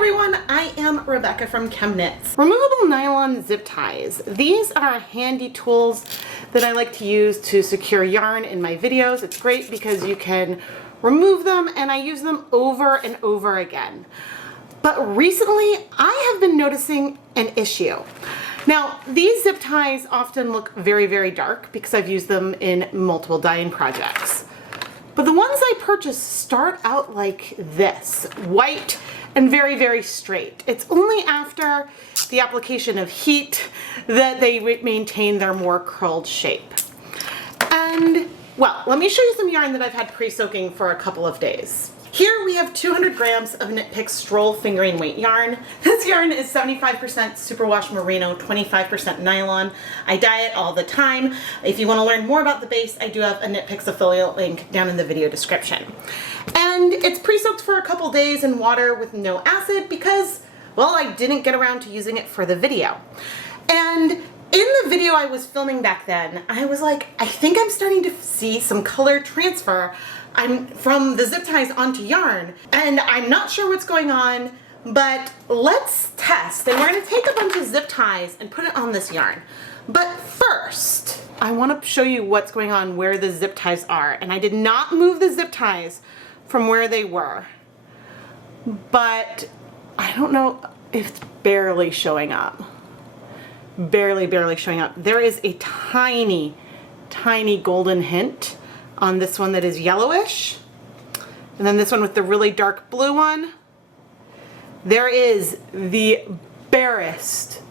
everyone, I am Rebecca from ChemKnits. Removable nylon zip ties. These are handy tools that I like to use to secure yarn in my videos. It's great because you can remove them and I use them over and over again. But recently I have been noticing an issue. Now, these zip ties often look very, very dark because I've used them in multiple dyeing projects. But the ones I purchased start out like this, white and very, very straight. It's only after the application of heat that they maintain their more curled shape. And, well, let me show you some yarn that I've had pre-soaking for a couple of days. Here we have 200 grams of Knit Pick Stroll fingering weight yarn. This yarn is 75% superwash merino, 25% nylon. I dye it all the time. If you want to learn more about the base, I do have a Knit Picks affiliate link down in the video description. And it's pre-soaked for a couple days in water with no acid because, well, I didn't get around to using it for the video. And in the video I was filming back then, I was like, I think I'm starting to see some color transfer from the zip ties onto yarn, and I'm not sure what's going on, but let's test. And we're going to take a bunch of zip ties and put it on this yarn. But first, I want to show you what's going on where the zip ties are. And I did not move the zip ties from where they were, but I don't know if it's barely showing up. Barely showing up. There is a tiny, tiny golden hint on this one that is yellowish, and then this one with the really dark blue one. There is the barest,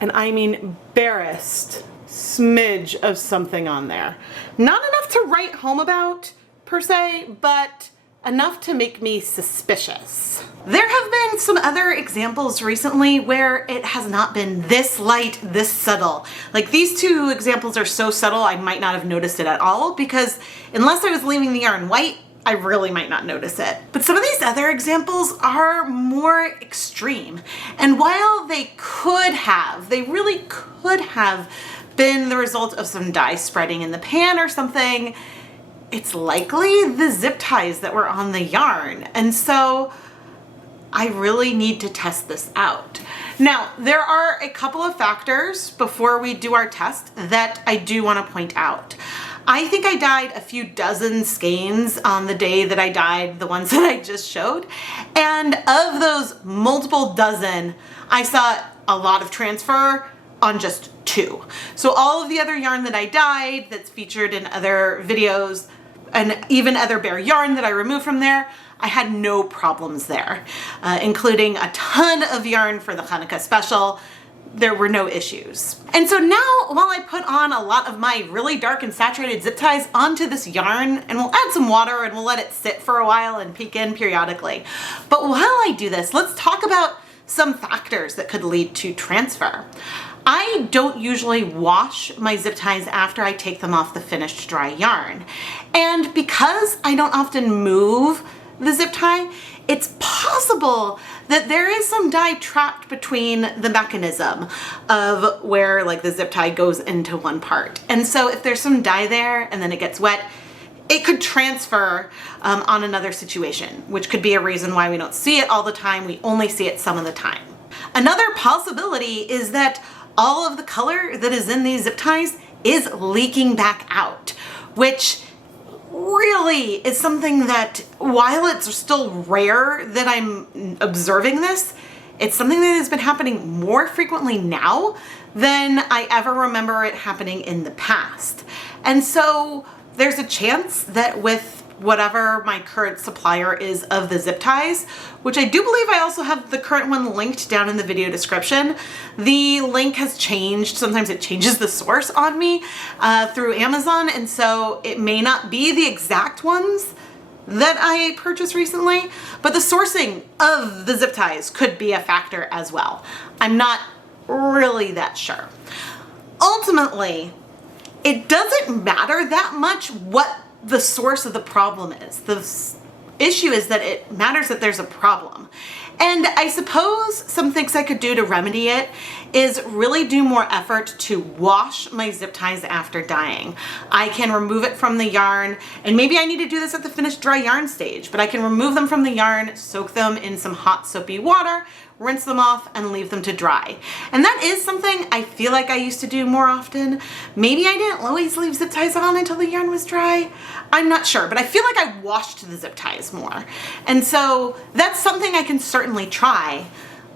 and I mean barest, smidge of something on there. Not enough to write home about, per se, but enough to make me suspicious. There have been some other examples recently where it has not been this light, this subtle. Like these two examples are so subtle I might not have noticed it at all, because unless I was leaving the yarn white, I really might not notice it. But some of these other examples are more extreme. And while they really could have been the result of some dye spreading in the pan or something, it's likely the zip ties that were on the yarn. And so I really need to test this out. Now, there are a couple of factors before we do our test that I do want to point out. I think I dyed a few dozen skeins on the day that I dyed the ones that I just showed. And of those multiple dozen, I saw a lot of transfer on just 2. So all of the other yarn that I dyed that's featured in other videos and even other bare yarn that I removed from there, I had no problems there, including a ton of yarn for the Hanukkah special. There were no issues. And so now, while I put on a lot of my really dark and saturated zip ties onto this yarn, and we'll add some water and we'll let it sit for a while and peek in periodically. But while I do this, let's talk about some factors that could lead to transfer. I don't usually wash my zip ties after I take them off the finished dry yarn. And because I don't often move the zip tie, it's possible that there is some dye trapped between the mechanism of where like the zip tie goes into one part. And so if there's some dye there and then it gets wet, it could transfer on another situation, which could be a reason why we don't see it all the time. We only see it some of the time. Another possibility is that all of the color that is in these zip ties is leaking back out, which really is something that, while it's still rare that I'm observing this, it's something that has been happening more frequently now than I ever remember it happening in the past. And so there's a chance that with whatever my current supplier is of the zip ties, which I do believe I also have the current one linked down in the video description. The link has changed. Sometimes it changes the source on me through Amazon, and so it may not be the exact ones that I purchased recently, but the sourcing of the zip ties could be a factor as well. I'm not really that sure. Ultimately, it doesn't matter that much what the source of the problem is. The issue is that it matters that there's a problem. And I suppose some things I could do to remedy it is really do more effort to wash my zip ties after dyeing. I can remove it from the yarn, and maybe I need to do this at the finished dry yarn stage, but I can remove them from the yarn, soak them in some hot soapy water, rinse them off, and leave them to dry. And that is something I feel like I used to do more often. Maybe I didn't always leave zip ties on until the yarn was dry. I'm not sure, but I feel like I washed the zip ties more. And so that's something I can certainly try.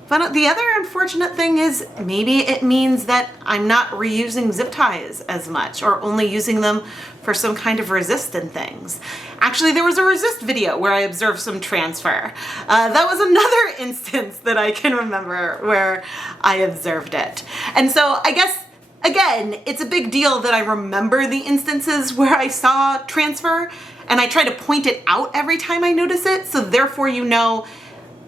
But the other unfortunate thing is maybe it means that I'm not reusing zip ties as much, or only using them for some kind of resistant things. Actually, there was a resist video where I observed some transfer. That was another instance that I can remember where I observed it. And so I guess, again, it's a big deal that I remember the instances where I saw transfer, and I try to point it out every time I notice it, so therefore you know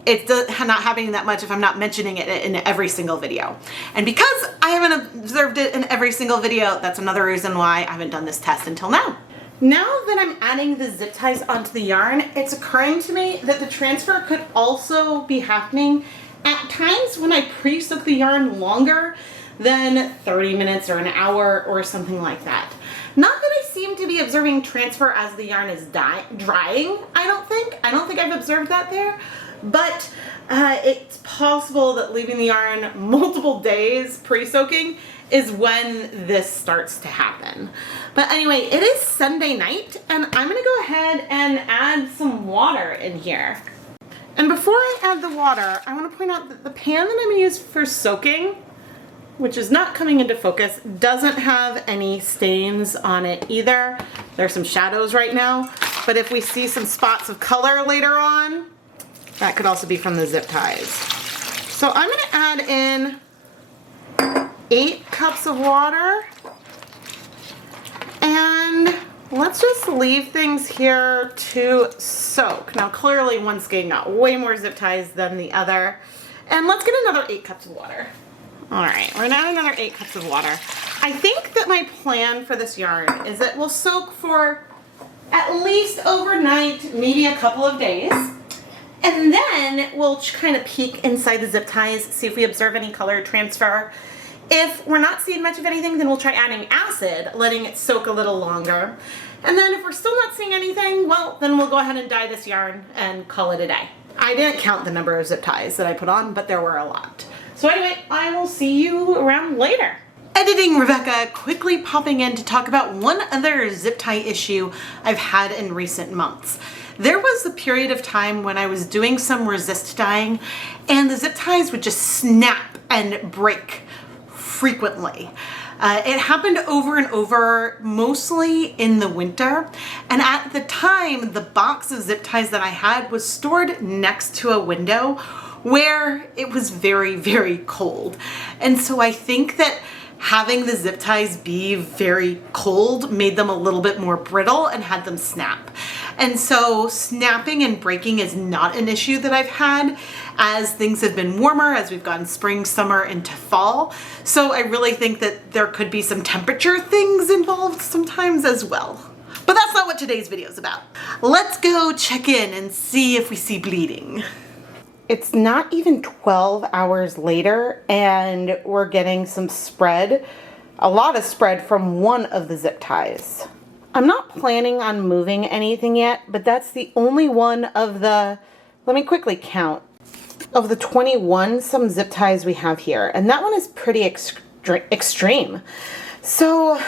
it's not happening that much if I'm not mentioning it in every single video. And because I haven't observed it in every single video, that's another reason why I haven't done this test until now. Now that I'm adding the zip ties onto the yarn, it's occurring to me that the transfer could also be happening at times when I pre-soak the yarn longer than 30 minutes or an hour or something like that. Not that I seem to be observing transfer as the yarn is drying, I don't think I've observed that there. But it's possible that leaving the yarn multiple days pre-soaking is when this starts to happen. But anyway, it is Sunday night, and I'm gonna go ahead and add some water in here. And before I add the water, I want to point out that the pan that I'm gonna use for soaking, which is not coming into focus, doesn't have any stains on it either. There's some shadows right now, but if we see some spots of color later on, that could also be from the zip ties. So I'm gonna add in 8 cups of water, and let's just leave things here to soak. Now clearly one skein got way more zip ties than the other, and let's get another 8 cups of water. All right, we're gonna add another 8 cups of water. I think that my plan for this yarn is that we'll soak for at least overnight, maybe a couple of days. And then we'll kind of peek inside the zip ties, see if we observe any color transfer. If we're not seeing much of anything, then we'll try adding acid, letting it soak a little longer. And then if we're still not seeing anything, well, then we'll go ahead and dye this yarn and call it a day. I didn't count the number of zip ties that I put on, but there were a lot. So anyway, I will see you around later. Editing Rebecca, quickly popping in to talk about one other zip tie issue I've had in recent months. There was a period of time when I was doing some resist dyeing, and the zip ties would just snap and break frequently. It happened over and over, mostly in the winter. And at the time, the box of zip ties that I had was stored next to a window where it was very, very cold. And so I think that having the zip ties be very cold made them a little bit more brittle and had them snap. And so snapping and breaking is not an issue that I've had as things have been warmer, as we've gotten spring, summer, into fall. So I really think that there could be some temperature things involved sometimes as well. But that's not what today's video is about. Let's go check in and see if we see bleeding. It's not even 12 hours later, and we're getting some spread, a lot of spread from one of the zip ties. I'm not planning on moving anything yet, but that's the only one of the, let me quickly count, of the 21 some zip ties we have here. And that one is pretty extreme. So,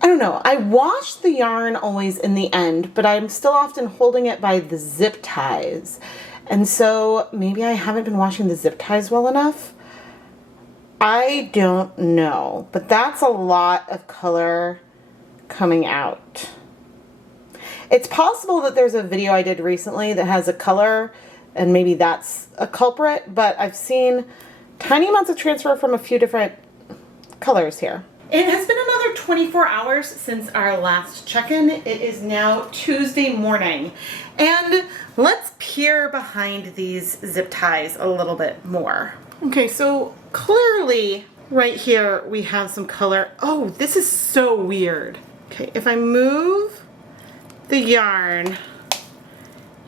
I don't know. I wash the yarn always in the end, but I'm still often holding it by the zip ties. And so maybe I haven't been washing the zip ties well enough. I don't know, but that's a lot of color coming out. It's possible that there's a video I did recently that has a color and maybe that's a culprit, but I've seen tiny amounts of transfer from a few different colors here. It has been another 24 hours since our last check-in. It is now Tuesday morning, and let's peer behind these zip ties a little bit more. Okay, so clearly right here we have some color. Oh, this is so weird. Okay, if I move the yarn,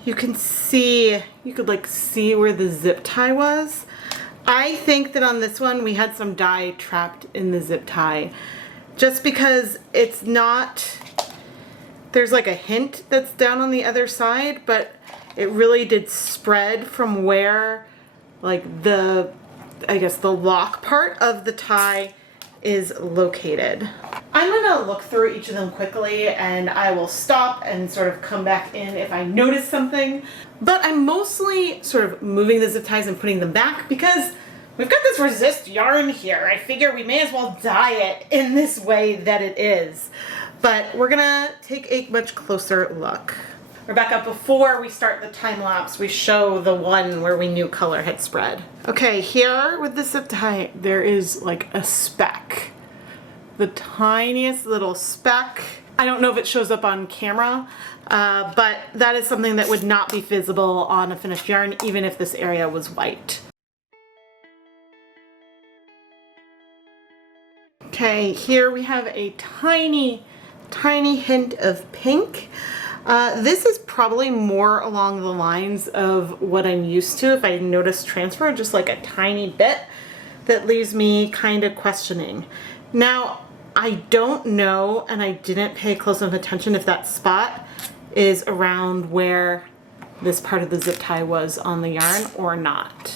you can see, you could like see where the zip tie was. I think that on this one we had some dye trapped in the zip tie just because it's not, there's like a hint that's down on the other side, but it really did spread from where like the, I guess the lock part of the tie is located. I'm gonna look through each of them quickly and I will stop and sort of come back in if I notice something. But I'm mostly sort of moving the zip ties and putting them back because we've got this resist yarn here. I figure we may as well dye it in this way that it is. But we're gonna take a much closer look. Rebecca, before we start the time lapse, we show the one where we knew color had spread. Okay, here with the zip tie, there is like a speck. The tiniest little speck. I don't know if it shows up on camera, but that is something that would not be visible on a finished yarn, even if this area was white. Okay, here we have a tiny, tiny hint of pink. This is probably more along the lines of what I'm used to if I notice transfer, just like a tiny bit that leaves me kind of questioning. Now, I don't know, and I didn't pay close enough attention if that spot is around where this part of the zip tie was on the yarn or not.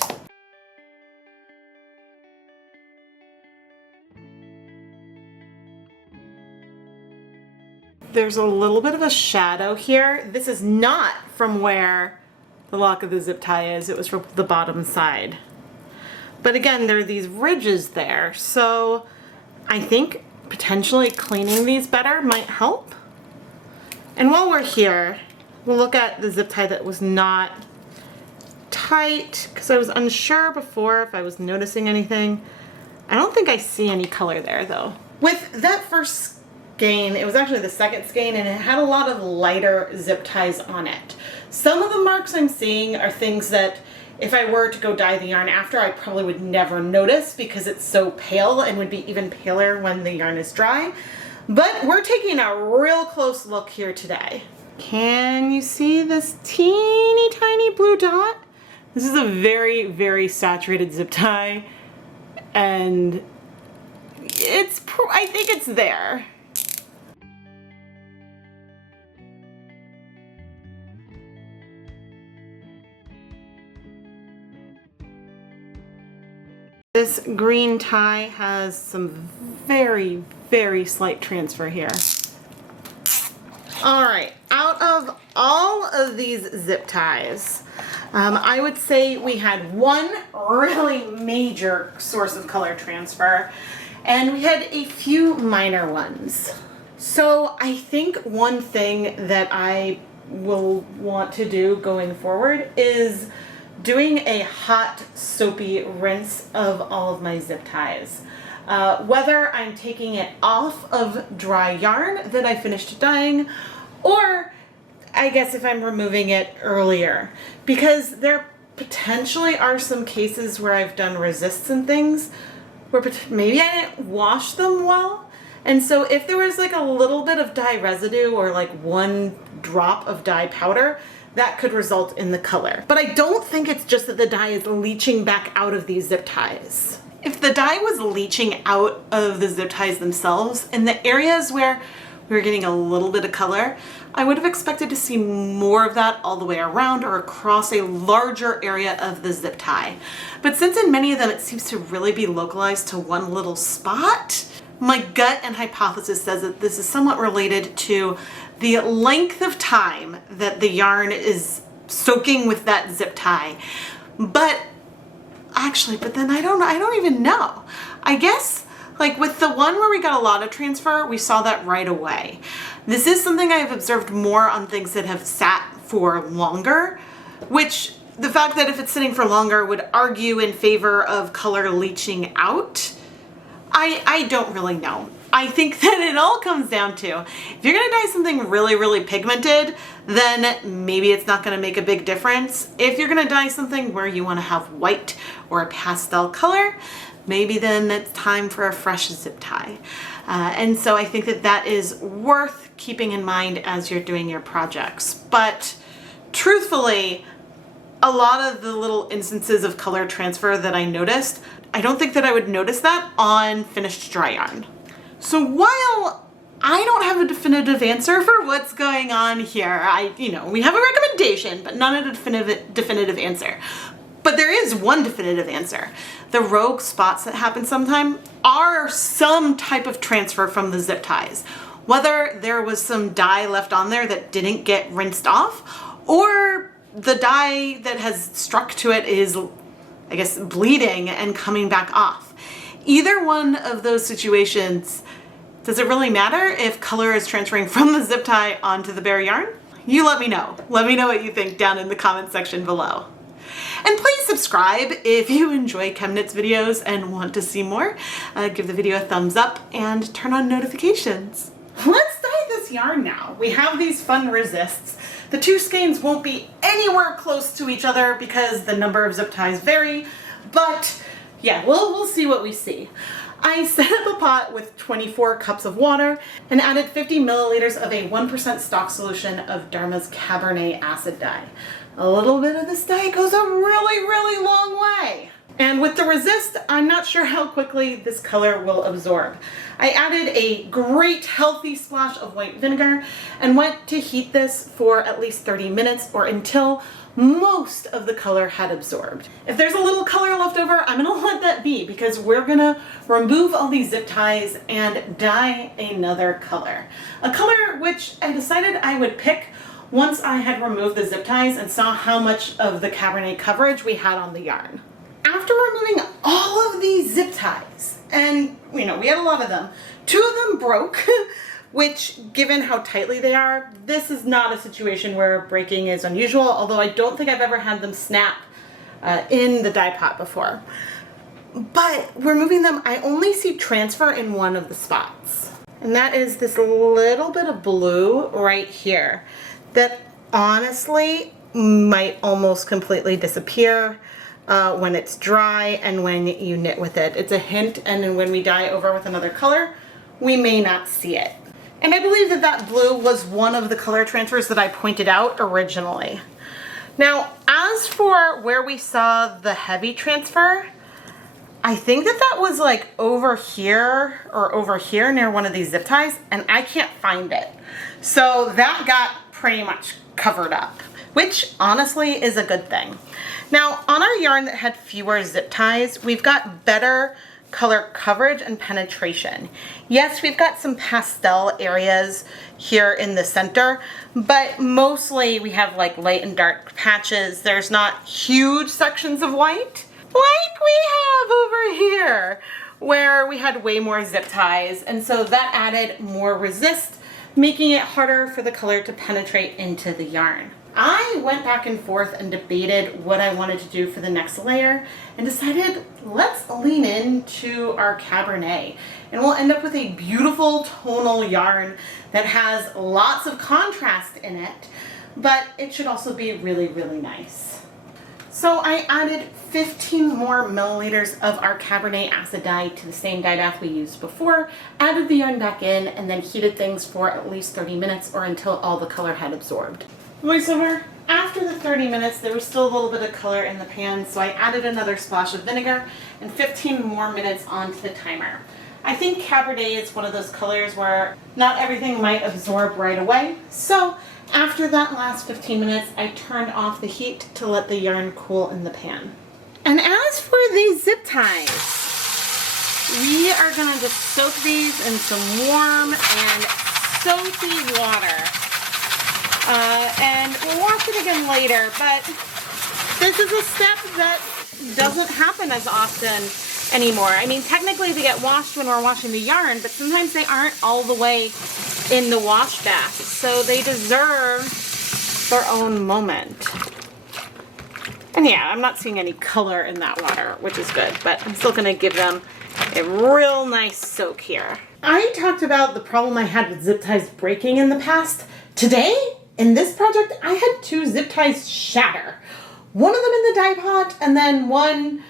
There's a little bit of a shadow here. This is not from where the lock of the zip tie is. It was from the bottom side. But again, there are these ridges there. So I think potentially cleaning these better might help. And while we're here, we'll look at the zip tie that was not tight because I was unsure before if I was noticing anything. I don't think I see any color there though. With that first skein, it was actually the second skein, and it had a lot of lighter zip ties on it. Some of the marks I'm seeing are things that if I were to go dye the yarn after, I probably would never notice because it's so pale and would be even paler when the yarn is dry. But we're taking a real close look here today. Can you see this teeny tiny blue dot? This is a very, very saturated zip tie, and I think it's there. This green tie has some very, very slight transfer here. All right, out of all of these zip ties, I would say we had one really major source of color transfer, and we had a few minor ones. So I think one thing that I will want to do going forward is doing a hot soapy rinse of all of my zip ties. Whether I'm taking it off of dry yarn that I finished dyeing, or I guess if I'm removing it earlier, because there potentially are some cases where I've done resists and things where maybe I didn't wash them well. And so if there was like a little bit of dye residue or like one drop of dye powder, that could result in the color. But I don't think it's just that the dye is leaching back out of these zip ties. If the dye was leaching out of the zip ties themselves, in the areas where we were getting a little bit of color, I would have expected to see more of that all the way around or across a larger area of the zip tie. But since in many of them it seems to really be localized to one little spot, my gut and hypothesis says that this is somewhat related to the length of time that the yarn is soaking with that zip tie. But then I don't even know. I guess like with the one where we got a lot of transfer, we saw that right away. This is something I've observed more on things that have sat for longer, which the fact that if it's sitting for longer would argue in favor of color leaching out. I don't really know. I think that it all comes down to, if you're gonna dye something really, really pigmented, then maybe it's not gonna make a big difference. If you're gonna dye something where you wanna have white or a pastel color, maybe then it's time for a fresh zip tie. And so I think that that is worth keeping in mind as you're doing your projects. But truthfully, a lot of the little instances of color transfer that I noticed, I don't think that I would notice that on finished dry yarn. So while I don't have a definitive answer for what's going on here, we have a recommendation, but not a definitive answer. But there is one definitive answer. The rogue spots that happen sometime are some type of transfer from the zip ties. Whether there was some dye left on there that didn't get rinsed off, or the dye that has struck to it is, I guess, bleeding and coming back off. Either one of those situations, does it really matter if color is transferring from the zip tie onto the bare yarn? You let me know. Let me know what you think down in the comment section below. And please subscribe if you enjoy ChemKnits videos and want to see more. Give the video a thumbs up and turn on notifications. Let's dye this yarn now. We have these fun resists. The two skeins won't be anywhere close to each other because the number of zip ties vary, but yeah, we'll see what we see. I set up a pot with 24 cups of water and added 50 milliliters of a 1% stock solution of Dharma's Cabernet acid dye. A little bit of this dye goes a really, really long way. And with the resist, I'm not sure how quickly this color will absorb. I added a great healthy splash of white vinegar and went to heat this for at least 30 minutes or until most of the color had absorbed. If there's a little color left over, I'm gonna let that be because we're gonna remove all these zip ties and dye another color. A color which I decided I would pick once I had removed the zip ties and saw how much of the Cabernet coverage we had on the yarn. After removing all of these zip ties, and we had a lot of them, 2 of them broke, which given how tightly they are, this is not a situation where breaking is unusual, although I don't think I've ever had them snap in the dye pot before. But removing them, I only see transfer in one of the spots. And that is this little bit of blue right here that honestly might almost completely disappear when it's dry and when you knit with it. It's a hint, and then when we dye over with another color, we may not see it. And I believe that that blue was one of the color transfers that I pointed out originally. Now, as for where we saw the heavy transfer, I think that that was like over here or over here near one of these zip ties, and I can't find it. So that got pretty much covered up, which honestly is a good thing. Now, on our yarn that had fewer zip ties, we've got better color coverage and penetration. Yes, we've got some pastel areas here in the center, but mostly we have like light and dark patches. There's not huge sections of white like we have over here where we had way more zip ties, and so that added more resist, making it harder for the color to penetrate into the yarn. I went back and forth and debated what I wanted to do for the next layer and decided let's lean into our Cabernet, and we'll end up with a beautiful tonal yarn that has lots of contrast in it, but it should also be really, really nice. So I added 15 more milliliters of our Cabernet acid dye to the same dye bath we used before, added the yarn back in, and then heated things for at least 30 minutes or until all the color had absorbed. Voiceover, after the 30 minutes, there was still a little bit of color in the pan, so I added another splash of vinegar and 15 more minutes onto the timer. I think Cabernet is one of those colors where not everything might absorb right away, so after that last 15 minutes, I turned off the heat to let the yarn cool in the pan. And as for these zip ties, we are gonna just soak these in some warm and soapy water. And we'll wash it again later, but this is a step that doesn't happen as often anymore. I mean, technically they get washed when we're washing the yarn, but sometimes they aren't all the way in the wash bath, so they deserve their own moment. And yeah, I'm not seeing any color in that water, which is good, but I'm still gonna give them a real nice soak here. I talked about the problem I had with zip ties breaking in the past. Today, in this project, I had 2 zip ties shatter. One of them in the dye pot, and then one,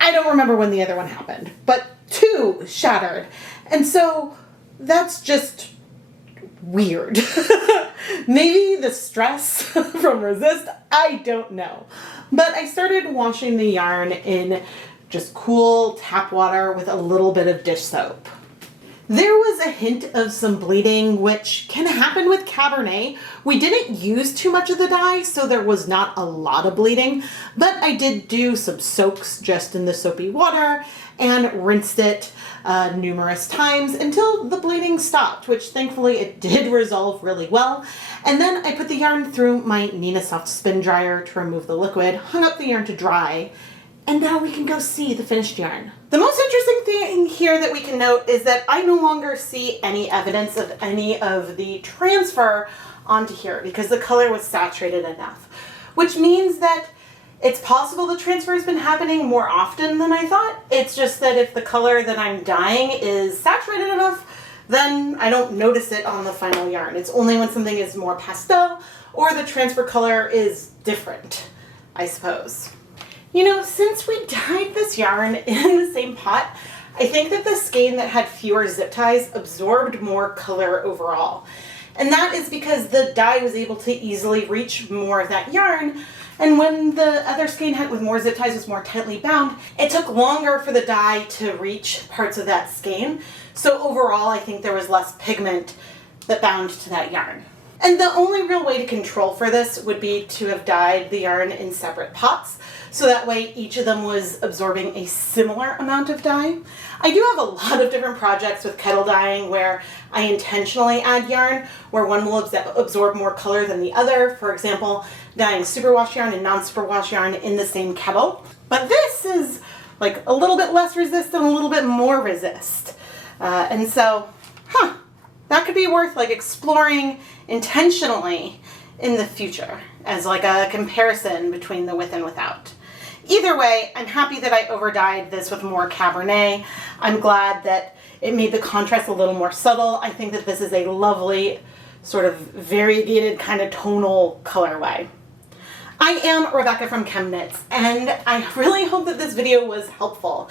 I don't remember when the other one happened, but 2 shattered. And so that's just weird. Maybe the stress from resist, I don't know. But I started washing the yarn in just cool tap water with a little bit of dish soap. There was a hint of some bleeding, which can happen with Cabernet. We didn't use too much of the dye, so there was not a lot of bleeding, but I did do some soaks just in the soapy water and rinsed it numerous times until the bleeding stopped, which thankfully it did resolve really well. And then I put the yarn through my Nina Soft spin dryer to remove the liquid, hung up the yarn to dry, and now we can go see the finished yarn. The most interesting thing here that we can note is that I no longer see any evidence of any of the transfer onto here because the color was saturated enough, which means that it's possible the transfer has been happening more often than I thought. It's just that if the color that I'm dyeing is saturated enough, then I don't notice it on the final yarn. It's only when something is more pastel or the transfer color is different, I suppose. You know, since we dyed this yarn in the same pot, I think that the skein that had fewer zip ties absorbed more color overall. And that is because the dye was able to easily reach more of that yarn. And when the other skein with more zip ties was more tightly bound, it took longer for the dye to reach parts of that skein. So overall, I think there was less pigment that bound to that yarn. And the only real way to control for this would be to have dyed the yarn in separate pots, so that way each of them was absorbing a similar amount of dye. I do have a lot of different projects with kettle dyeing where I intentionally add yarn where one will absorb more color than the other. For example, dyeing superwash yarn and non-superwash yarn in the same kettle. But this is like a little bit less resist and a little bit more resist. And so, that could be worth like exploring intentionally in the future as like a comparison between the with and without. Either way, I'm happy that I over dyed this with more Cabernet. I'm glad that it made the contrast a little more subtle. I think that this is a lovely sort of variegated kind of tonal colorway. I am Rebecca from ChemKnits, and I really hope that this video was helpful.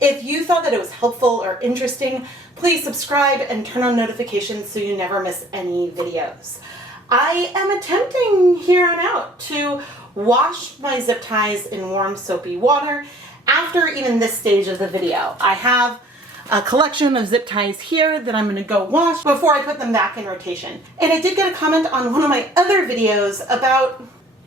If you thought that it was helpful or interesting, please subscribe and turn on notifications so you never miss any videos. I am attempting here on out to wash my zip ties in warm soapy water after even this stage of the video. I have a collection of zip ties here that I'm going to go wash before I put them back in rotation. And I did get a comment on one of my other videos about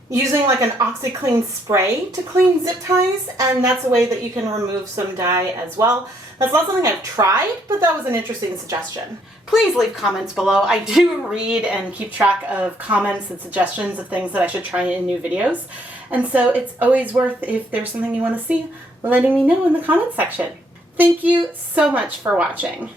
using like an OxiClean spray to clean zip ties, and that's a way that you can remove some dye as well. That's not something I've tried, but that was an interesting suggestion. Please leave comments below. I do read and keep track of comments and suggestions of things that I should try in new videos. And so it's always worth, if there's something you want to see, letting me know in the comments section. Thank you so much for watching.